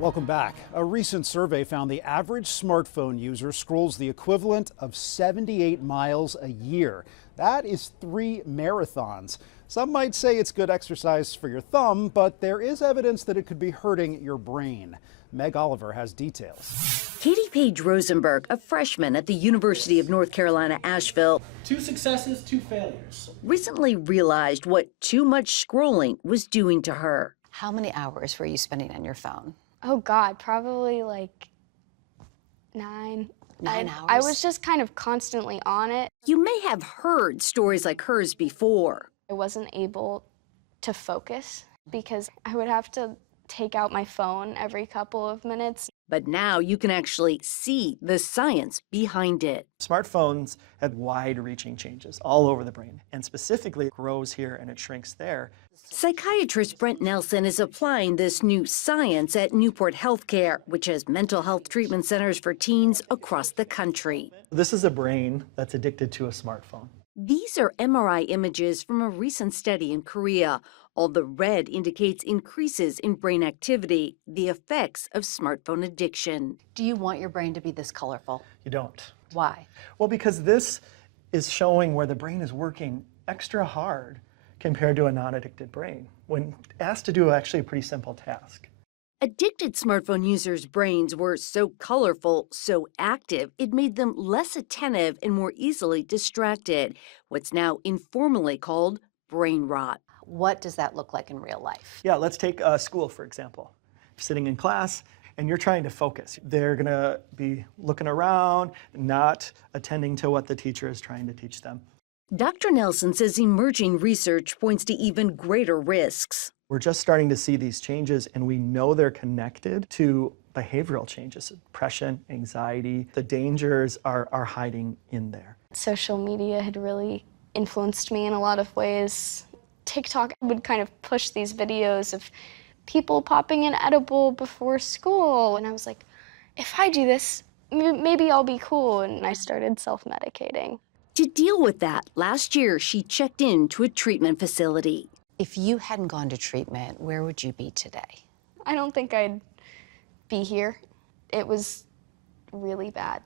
Welcome back. A recent survey found the average smartphone user scrolls the equivalent of 78 miles a year. That is 3 marathons. Some might say it's good exercise for your thumb, but there is evidence that it could be hurting your brain. Meg Oliver has details. Katie Page Rosenberg, a freshman at the University of North Carolina, Asheville, 2 successes, 2 failures. recently realized what too much scrolling was doing to her. How many hours were you spending on your phone? Oh God, probably like 9. 9 hours? I was just kind of constantly on it. You may have heard stories like hers before. I wasn't able to focus because I would have to take out my phone every couple of minutes. But now you can actually see the science behind it. Smartphones have wide-reaching changes all over the brain, and specifically it grows here and it shrinks there. Psychiatrist Brent Nelson is applying this new science at Newport Healthcare, which has mental health treatment centers for teens across the country. This is a brain that's addicted to a smartphone. These are MRI images from a recent study in Korea. All the red indicates increases in brain activity, the effects of smartphone addiction. Do you want your brain to be this colorful? You don't. Why? Well, because this is showing where the brain is working extra hard compared to a non-addicted brain when asked to do actually a pretty simple task. Addicted smartphone users' brains were so colorful, so active, it made them less attentive and more easily distracted, what's now informally called brain rot. What does that look like in real life? Yeah, let's take school, for example. You're sitting in class and you're trying to focus. They're gonna be looking around, not attending to what the teacher is trying to teach them. Dr. Nelson says emerging research points to even greater risks. We're just starting to see these changes, and we know they're connected to behavioral changes, depression, anxiety. The dangers are hiding in there. Social media had really influenced me in a lot of ways. TikTok would kind of push these videos of people popping an edible before school, and I was like, if I do this, maybe I'll be cool, and I started self-medicating. To deal with that, last year she checked into a treatment facility. If you hadn't gone to treatment, where would you be today? I don't think I'd be here. It was really bad.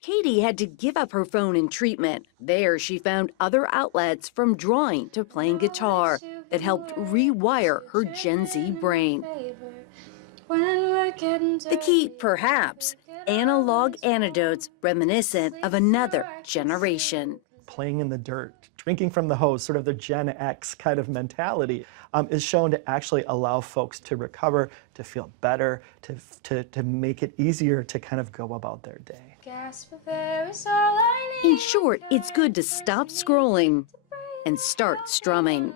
Katie had to give up her phone in treatment. There, she found other outlets from drawing to playing guitar that helped rewire her Gen Z brain. The key, perhaps, analog antidotes reminiscent of another generation. Playing in the dirt, drinking from the hose, sort of the Gen X kind of mentality, is shown to actually allow folks to recover, to feel better, to make it easier to kind of go about their day. In short, it's good to stop scrolling and start strumming.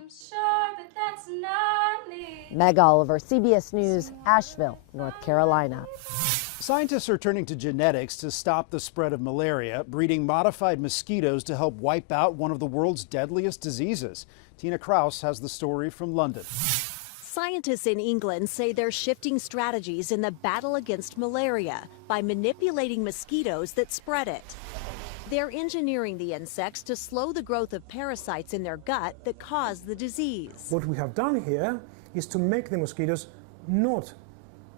Meg Oliver, CBS News, Asheville, North Carolina. Scientists are turning to genetics to stop the spread of malaria, breeding modified mosquitoes to help wipe out one of the world's deadliest diseases. Tina Kraus has the story from London. Scientists in England say they're shifting strategies in the battle against malaria by manipulating mosquitoes that spread it. They're engineering the insects to slow the growth of parasites in their gut that cause the disease. What we have done here is to make the mosquitoes not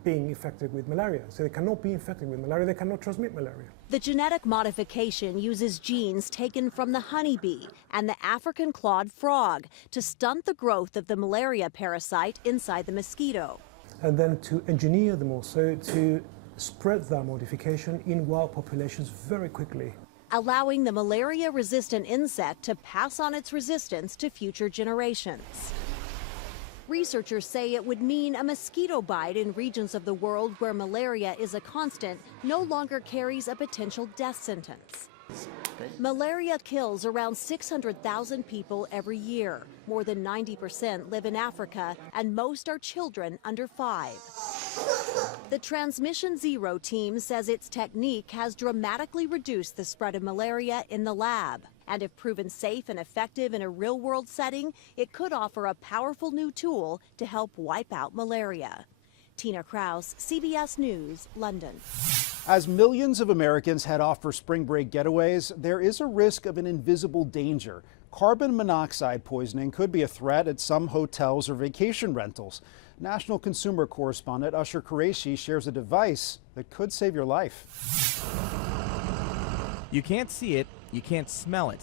being infected with malaria. So they cannot be infected with malaria, they cannot transmit malaria. The genetic modification uses genes taken from the honeybee and the African clawed frog to stunt the growth of the malaria parasite inside the mosquito. And then to engineer them also to spread that modification in wild populations very quickly, allowing the malaria-resistant insect to pass on its resistance to future generations. Researchers say it would mean a mosquito bite in regions of the world where malaria is a constant no longer carries a potential death sentence. Malaria kills around 600,000 people every year. More than 90% live in Africa, and most are children under 5. The Transmission Zero team says its technique has dramatically reduced the spread of malaria in the lab. And if proven safe and effective in a real-world setting, it could offer a powerful new tool to help wipe out malaria. Tina Kraus, CBS News, London. As millions of Americans head off for spring break getaways, there is a risk of an invisible danger: Carbon monoxide poisoning could be a threat at some hotels or vacation rentals. National consumer correspondent Usher Qureshi shares a device that could save your life. You can't see it, you can't smell it.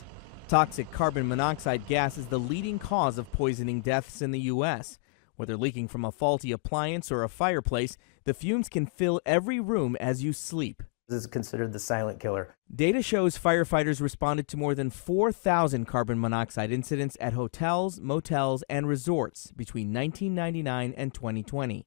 Toxic carbon monoxide gas is the leading cause of poisoning deaths in the U.S. Whether leaking from a faulty appliance or a fireplace, the fumes can fill every room as you sleep. This is considered the silent killer. Data shows firefighters responded to more than 4,000 carbon monoxide incidents at hotels, motels, and resorts between 1999 and 2020.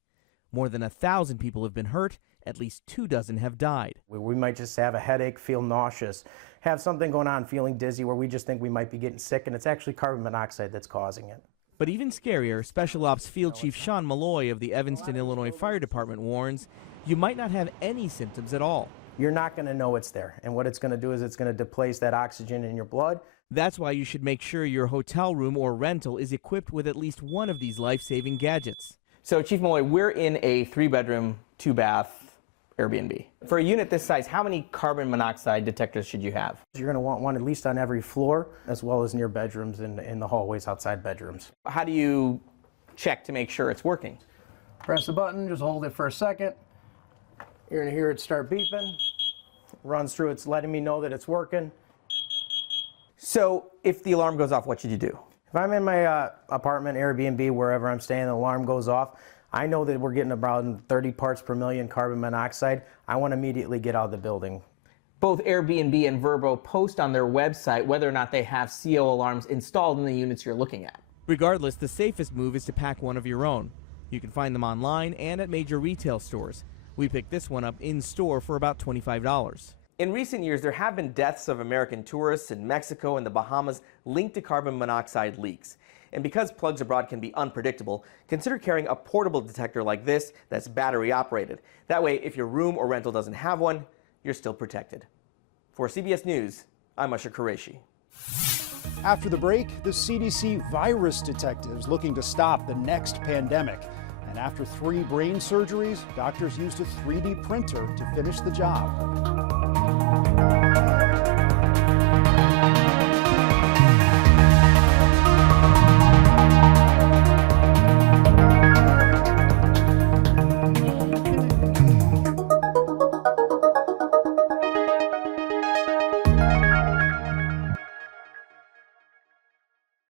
More than 1,000 people have been hurt, at least 24 have died. We might just have a headache, feel nauseous, have something going on, feeling dizzy, where we just think we might be getting sick, and it's actually carbon monoxide that's causing it. But even scarier, Special Ops Field Chief Sean Malloy of the Evanston, Illinois Fire Department warns you might not have any symptoms at all. You're not going to know it's there, and what it's going to do is it's going to displace that oxygen in your blood. That's why you should make sure your hotel room or rental is equipped with at least one of these life-saving gadgets. So, Chief Malloy, we're in a 3-bedroom, 2-bath Airbnb. For a unit this size, how many carbon monoxide detectors should you have? You're going to want one at least on every floor, as well as near bedrooms and in the hallways outside bedrooms. How do you check to make sure it's working? Press the button, just hold it for a second. You're going to hear it start beeping. Runs through, it's letting me know that it's working. So, if the alarm goes off, what should you do? If I'm in my apartment, Airbnb, wherever I'm staying, the alarm goes off, I know that we're getting about 30 parts per million carbon monoxide. I want to immediately get out of the building. Both Airbnb and Vrbo post on their website whether or not they have CO alarms installed in the units you're looking at. Regardless, the safest move is to pack one of your own. You can find them online and at major retail stores. We picked this one up in-store for about $25. In recent years, there have been deaths of American tourists in Mexico and the Bahamas linked to carbon monoxide leaks. And because plugs abroad can be unpredictable, consider carrying a portable detector like this that's battery operated. That way, if your room or rental doesn't have one, you're still protected. For CBS News, I'm Usher Qureshi. After the break, the CDC virus detectives looking to stop the next pandemic. And after 3 brain surgeries, doctors used a 3D printer to finish the job.